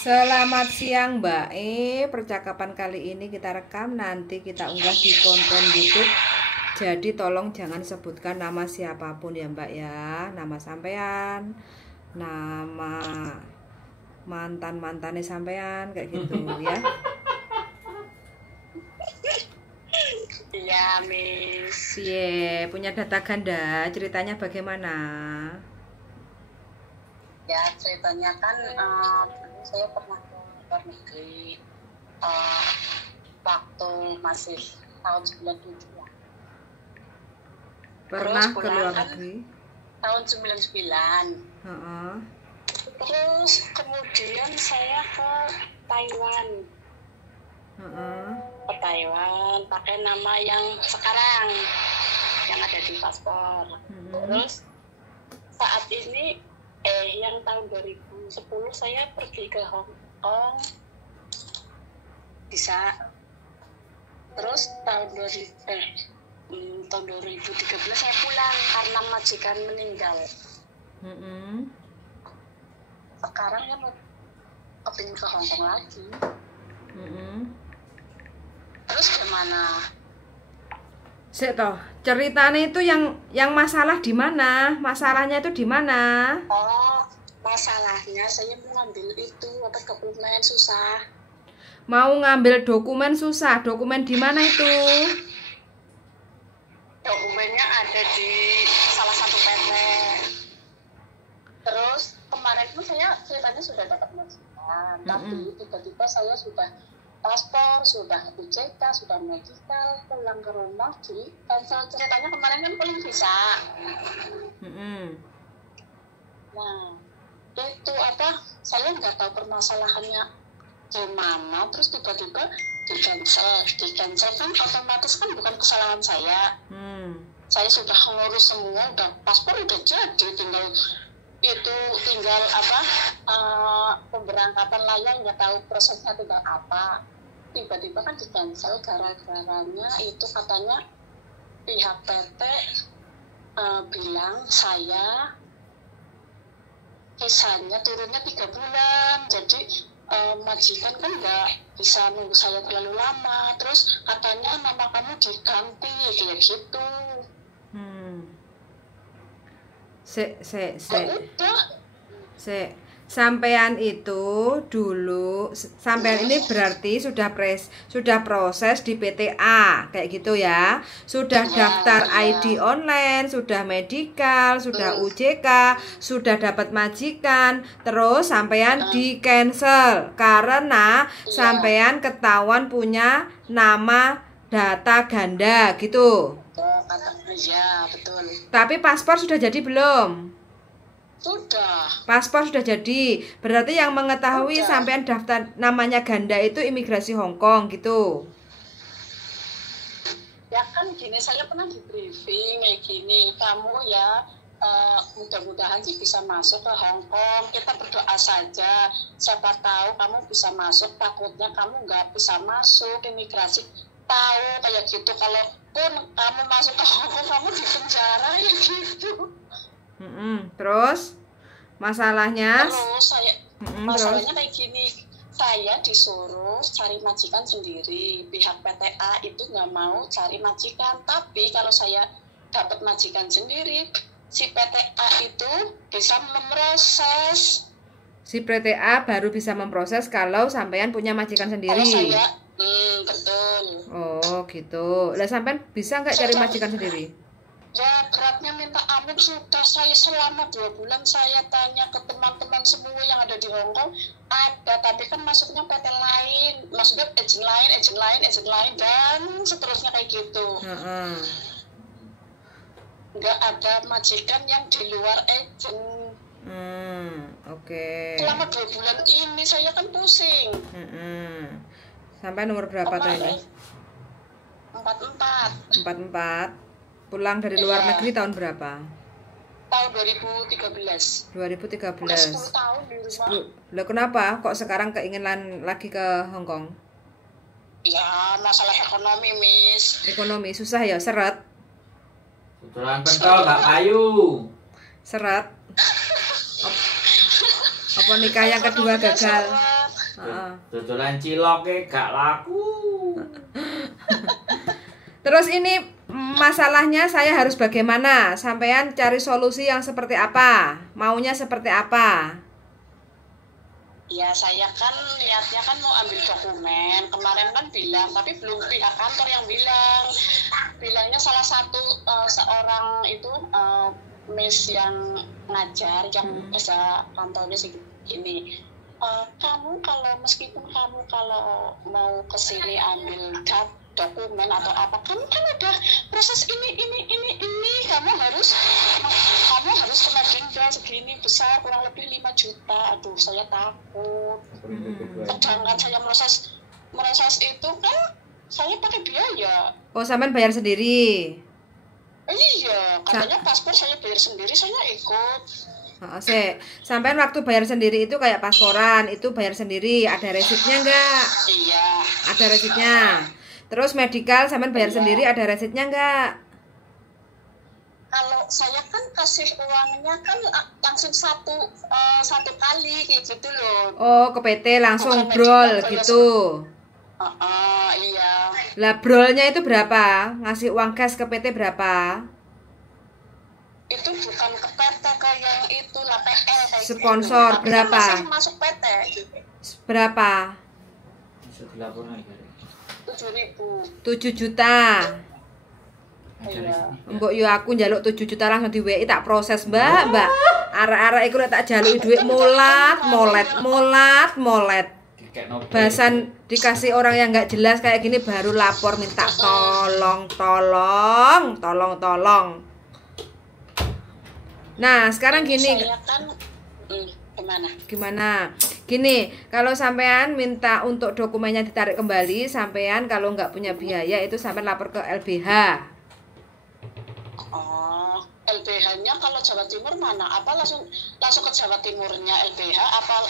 Selamat siang Mbak percakapan kali ini kita rekam, nanti kita unggah di konten YouTube. Jadi tolong jangan sebutkan nama siapapun ya Mbak ya. Nama sampean, nama mantan-mantannya sampean, kayak gitu ya. Iya, Miss. Punya data ganda, ceritanya bagaimana? Ya, ceritanya kan saya pernah ke luar negeri waktu masih tahun 97 ya. Pernah Terus ke luar kan negeri? tahun 99. Heeh. Terus kemudian saya ke Taiwan. Ke Taiwan pakai nama yang sekarang yang ada di paspor. Terus saat ini yang tahun 2010 saya pergi ke Hong Kong bisa. Terus tahun 2013 saya pulang karena majikan meninggal. Sekarang ya mau kepingin ke Hong Kong lagi. Terus gimana? Toh, ceritanya itu yang masalah di mana? Masalahnya itu di mana? Oh, masalahnya saya mau ngambil itu dokumen susah. Mau ngambil dokumen susah. Dokumen di mana itu? Dokumennya ada di salah satu PT. Terus kemarin pun saya ceritanya sudah dapat majikan, tapi tiba-tiba saya sudah paspor, sudah UJK, sudah medical, pulang ke rumah di cancel. Ceritanya kemarin kan belum bisa. Nah, itu saya nggak tahu permasalahannya gimana, terus tiba-tiba di cancel kan otomatis kan bukan kesalahan saya. Saya sudah ngurus semua, udah paspor udah jadi, tinggal pemberangkatan layang, nggak tahu prosesnya tinggal apa. Tiba-tiba kan di cancel gara-garanya itu katanya pihak PT bilang saya kisahnya turunnya 3 bulan, jadi majikan kan nggak bisa nunggu saya terlalu lama. Terus katanya nama kamu diganti kayak gitu. Sampean itu dulu, sampean ini berarti sudah proses di PTA kayak gitu ya. Sudah daftar ID online, sudah medical, sudah UJK, sudah dapat majikan, terus sampean di cancel karena sampean ketahuan punya nama data ganda gitu. Iya, betul. Tapi paspor sudah jadi belum? Sudah. Paspor sudah jadi. Berarti yang mengetahui sampean daftar namanya ganda itu imigrasi Hong Kong gitu. Ya kan gini, saya pernah di briefing kayak gini, kamu ya mudah-mudahan sih bisa masuk ke Hong Kong. Kita berdoa saja. Siapa tahu kamu bisa masuk, takutnya kamu nggak bisa masuk imigrasi. Tahu kayak gitu, kalaupun kamu masuk ke Hong Kong kamu di penjara ya gitu. Terus masalahnya masalahnya kayak gini, saya disuruh cari majikan sendiri, pihak PTA itu nggak mau cari majikan. Tapi kalau saya dapat majikan sendiri, si PTA itu bisa memproses. Si PTA baru bisa memproses kalau sampean punya majikan sendiri. Kalau saya betul. Oh gitu. Lah sampean bisa nggak cari majikan sendiri? Ya beratnya minta ampun, sudah saya selama 2 bulan saya tanya ke teman-teman semua yang ada di Hong Kong, ada, tapi kan masuknya PT lain, maksudnya agent lain dan seterusnya kayak gitu. Nggak ada majikan yang di luar agent. Selama 2 bulan ini saya kan pusing. Sampai nomor berapa tuh ini? 44. Pulang dari luar negeri tahun berapa? Tahun 2013. 2013. 10 tahun di rumah. Lah kenapa kok sekarang keinginan lagi ke Hong Kong? Ya masalah ekonomi, Miss. Ekonomi susah ya, seret. Tutulan pentol gak kayu. Seret. Apa nikah yang kedua gagal? Dodolan ciloke gak laku. Terus ini masalahnya saya harus bagaimana? Sampean cari solusi yang seperti apa? Maunya seperti apa? Ya saya kan niatnya kan mau ambil dokumen. Kemarin kan bilang, tapi belum pihak kantor yang bilang. Bilangnya salah satu seorang itu miss yang ngajar, yang kerja kantornya segini. Kamu kalau meskipun kamu kalau mau kesini ambil dokumen atau apa, kamu kan ada proses ini kamu harus kena denda segini besar, kurang lebih 5 juta. Aduh, saya takut. Sedangkan saya proses itu kan saya pakai biaya. Oh, sampean bayar sendiri? Iya, katanya paspor saya bayar sendiri, saya ikut. Sampean waktu bayar sendiri itu kayak pasporan, itu bayar sendiri, ada resitnya enggak? Iya. Ada resitnya. Terus medical sampean bayar sendiri, ada resitnya enggak? Kalau saya kan kasih uangnya kan langsung satu kali kayak gitu loh. Oh, ke PT langsung brol gitu. Iya. Lah brolnya itu berapa? Ngasih uang cash ke PT berapa? Itu bukan ke PT, ke yang itu lah PL kayak sponsor gitu. Berapa? Masuk PT. Berapa? 7 juta. Iya. Mbok yo aku njaluk 7 juta langsung di-WI tak proses, Mbak. Arek-arek iku lek tak jaluki dhuwit molet. Bahasan dikasih orang yang nggak jelas kayak gini baru lapor minta tolong. Nah, sekarang gini. Gimana? Gini, kalau sampean minta untuk dokumennya ditarik kembali, sampean kalau nggak punya biaya itu sampean lapor ke LBH. Oh, LBH-nya kalau Jawa Timur mana? Apa langsung ke Jawa Timurnya LBH? Apa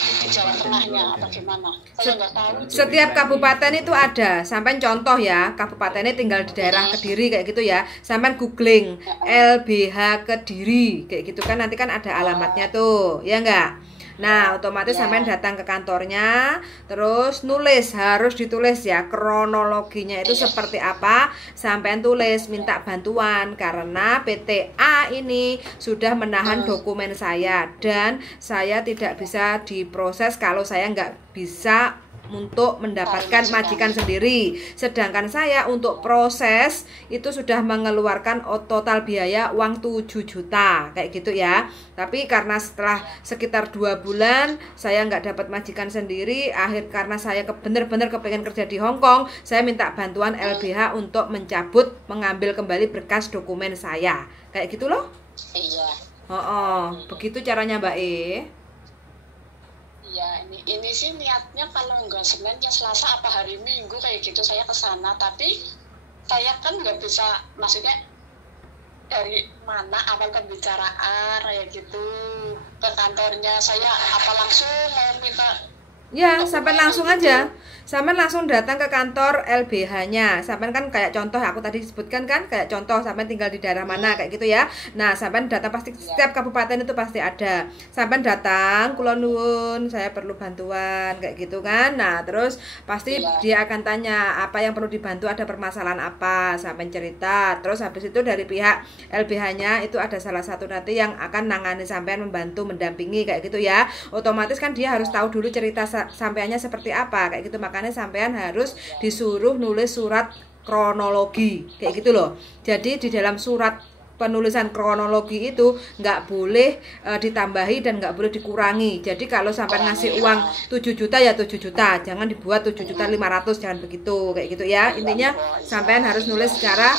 di Jawa Tengahnya? Apa gimana? Saya nggak tahu. Setiap kabupaten itu ada. Sampean contoh ya, kabupatennya tinggal di daerah Kediri kayak gitu ya. Sampean googling LBH Kediri kayak gitu kan, nanti kan ada alamatnya tuh, ya enggak? Nah, otomatis sampean datang ke kantornya, terus harus ditulis ya kronologinya itu seperti apa. Sampean tulis minta bantuan karena PTA ini sudah menahan dokumen saya dan saya tidak bisa diproses kalau saya nggak bisa untuk mendapatkan majikan sendiri. Sedangkan saya untuk proses itu sudah mengeluarkan total biaya uang 7 juta kayak gitu ya. Tapi karena setelah sekitar 2 bulan saya nggak dapat majikan sendiri, karena saya bener-bener kepengen kerja di Hong Kong, saya minta bantuan LBH untuk mengambil kembali berkas dokumen saya kayak gitu loh. Iya. Begitu caranya Mbak E. Ya, ini sih niatnya kalau nggak Senin ya Selasa apa hari Minggu kayak gitu saya ke sana, tapi saya kan nggak bisa, maksudnya dari mana awal pembicaraan kayak gitu ke kantornya, saya apa langsung mau minta. Ya, sampai langsung aja. Sampai langsung datang ke kantor LBH-nya. Sampai kan kayak contoh aku tadi sebutkan kan, kayak contoh sampai tinggal di daerah mana kayak gitu ya. Nah, sampai datang pasti setiap kabupaten itu pasti ada. Sampai datang, kula nuwun, saya perlu bantuan kayak gitu kan. Nah, terus pasti dia akan tanya apa yang perlu dibantu, ada permasalahan apa, sampai cerita. Terus habis itu dari pihak LBH-nya itu ada salah satu nanti yang akan nangani sampean, membantu, mendampingi kayak gitu ya. Otomatis kan dia harus tahu dulu cerita sampeannya seperti apa kayak gitu. Makanya sampean harus disuruh nulis surat kronologi kayak gitu loh. Jadi di dalam surat penulisan kronologi itu nggak boleh ditambahi dan nggak boleh dikurangi. Jadi kalau sampai ngasih uang 7 juta ya 7 juta, jangan dibuat 7 juta 500, jangan begitu kayak gitu ya. Intinya sampean harus nulis secara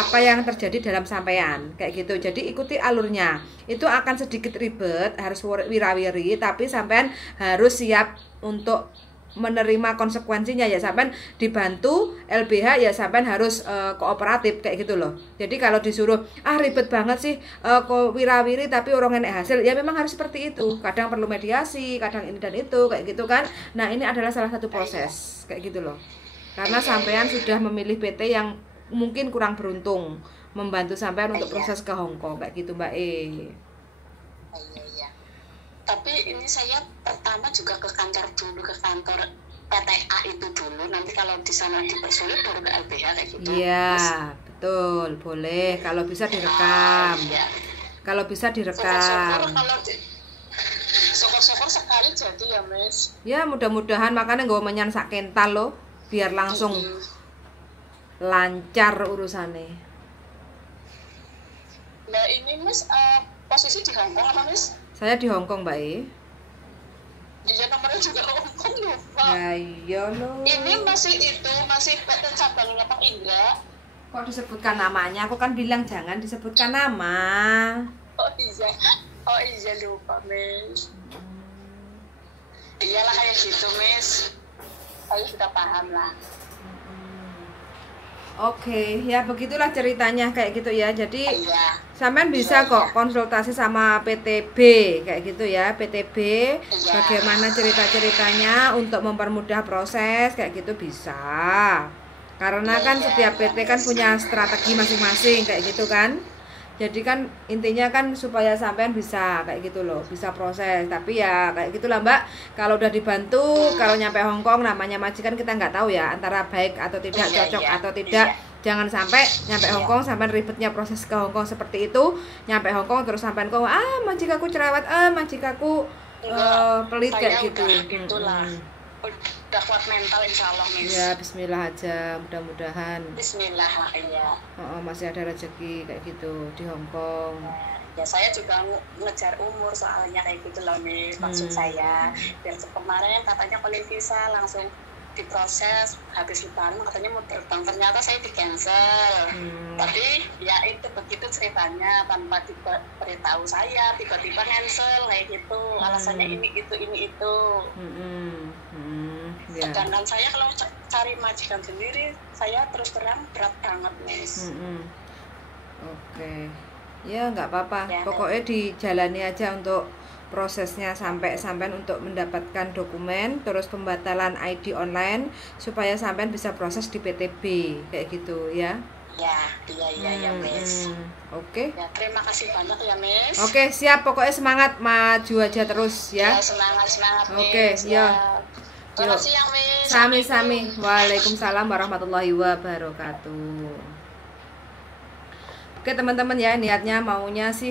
apa yang terjadi dalam sampean kayak gitu. Jadi ikuti alurnya. Itu akan sedikit ribet, harus wirawiri, tapi sampean harus siap untuk menerima konsekuensinya ya. Sampean dibantu LBH ya sampean harus kooperatif kayak gitu loh. Jadi kalau disuruh ribet banget sih kok wirawiri tapi orang enek hasil, ya memang harus seperti itu. Kadang perlu mediasi, kadang ini dan itu kayak gitu kan. Nah, ini adalah salah satu proses kayak gitu loh. Karena sampean sudah memilih PT yang mungkin kurang beruntung membantu sampean untuk proses ke Hong Kong kayak gitu Mbak E. Tapi ini saya pertama juga ke kantor dulu, ke kantor PTA itu dulu. Nanti kalau di sana dipersulit baru ke LBH kayak gitu. Iya, betul, boleh. Kalau bisa direkam. Iya. Kalau bisa Syukur-syukur direkam. kalau syukur-syukur sekali jadi ya, Miss. Ya, mudah-mudahan makanya gue menyan sak kental loh, biar langsung lancar urusannya. Nah ini Miss, posisi di Hongkong apa Miss? Saya di Hongkong, Mbak E. Iya nomornya juga Hongkong lupa. Ya iya loh. Ini masih PT cabangnya Pak Indra. Kok disebutkan namanya? Aku kan bilang jangan disebutkan nama. Oh iya lupa Miss. Iyalah kayak gitu Miss. Saya sudah paham lah. Oke, ya begitulah ceritanya kayak gitu ya. Jadi Iya. sampean bisa kok konsultasi sama PTB kayak gitu ya. PTB bagaimana cerita-ceritanya untuk mempermudah proses kayak gitu bisa. Karena kan setiap PT kan punya strategi masing-masing kayak gitu kan. Jadi kan intinya kan supaya sampean bisa kayak gitu loh, bisa proses. Tapi ya kayak gitulah Mbak. Kalau udah dibantu, kalau nyampe Hongkong namanya majikan kita nggak tahu ya antara baik atau tidak, cocok atau tidak. Jangan sampai nyampe Hongkong sampai ribetnya proses ke Hongkong seperti itu. Nyampe Hongkong terus sampean kok majikaku cerewet, majikaku pelit kayak gitu. Gitulah. Udah kuat mental insya Allah Miss. Ya bismillah aja, mudah-mudahan. Bismillah ya. Masih ada rezeki kayak gitu di Hongkong. Ya saya juga ngejar umur soalnya kayak gitu loh Miss. Maksud saya dan kemarin katanya kalau visa langsung diproses, habis lebaran katanya mau terbang, ternyata saya di cancel. Tapi ya itu begitu ceritanya, tanpa diberitahu saya tiba-tiba cancel kayak gitu, alasannya ini itu. Ya. Sedangkan saya kalau cari majikan sendiri, saya terus terang berat banget Miss. Oke, ya nggak apa-apa. Ya. Pokoknya dijalani aja untuk prosesnya sampai sampean untuk mendapatkan dokumen, terus pembatalan ID online supaya sampean bisa proses di PTB kayak gitu ya. Iya Miss. Oke. Ya, terima kasih banyak ya Miss. Oke, siap. Pokoknya semangat, maju aja terus ya. Ya semangat Miss. Oke, ya. Selamat siang Miss. Sami-sami. Waalaikumsalam warahmatullahi wabarakatuh. Oke teman-teman ya, niatnya maunya sih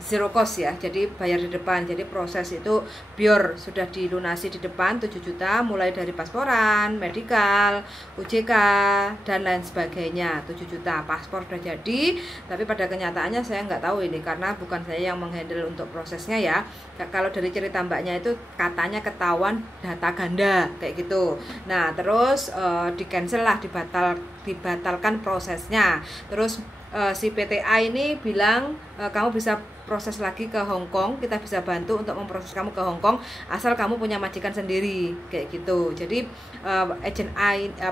zero cost ya, jadi bayar di depan. Jadi proses itu biar sudah dilunasi di depan 7 juta mulai dari pasporan, medikal, UJK dan lain sebagainya. 7 juta paspor sudah jadi, tapi pada kenyataannya saya nggak tahu ini karena bukan saya yang menghandle untuk prosesnya ya. Kalau dari cerita mbaknya itu katanya ketahuan data ganda kayak gitu. Nah terus di cancel lah, dibatalkan prosesnya. Terus si PTA ini bilang kamu bisa proses lagi ke Hongkong, kita bisa bantu untuk memproses kamu ke Hongkong asal kamu punya majikan sendiri kayak gitu. Jadi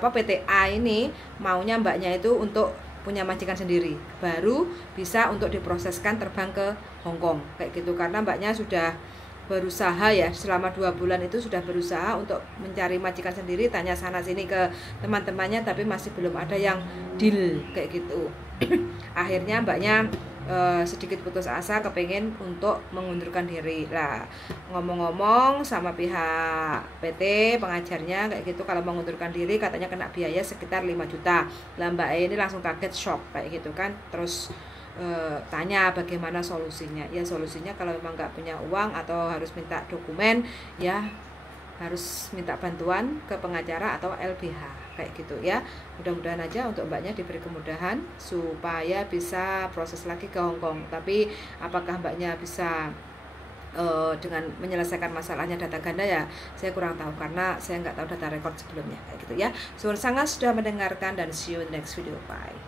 PTA ini maunya mbaknya itu untuk punya majikan sendiri baru bisa untuk diproseskan terbang ke Hongkong kayak gitu, karena mbaknya sudah berusaha ya selama 2 bulan itu sudah berusaha untuk mencari majikan sendiri, tanya sana sini ke teman-temannya tapi masih belum ada yang deal kayak gitu. Akhirnya mbaknya sedikit putus asa, kepengen untuk mengundurkan diri lah. Ngomong-ngomong sama pihak PT pengajarnya kayak gitu, kalau mengundurkan diri katanya kena biaya sekitar 5 juta lah. Mbak ini langsung kaget, shock kayak gitu kan. Terus tanya bagaimana solusinya. Ya solusinya kalau memang nggak punya uang atau harus minta dokumen ya harus minta bantuan ke pengacara atau LBH kayak gitu ya. Mudah-mudahan aja untuk mbaknya diberi kemudahan supaya bisa proses lagi ke Hongkong. Tapi apakah mbaknya bisa dengan menyelesaikan masalahnya data ganda ya saya kurang tahu karena saya nggak tahu data rekod sebelumnya kayak gitu ya. Sangat sudah mendengarkan dan see you in the next video. Bye.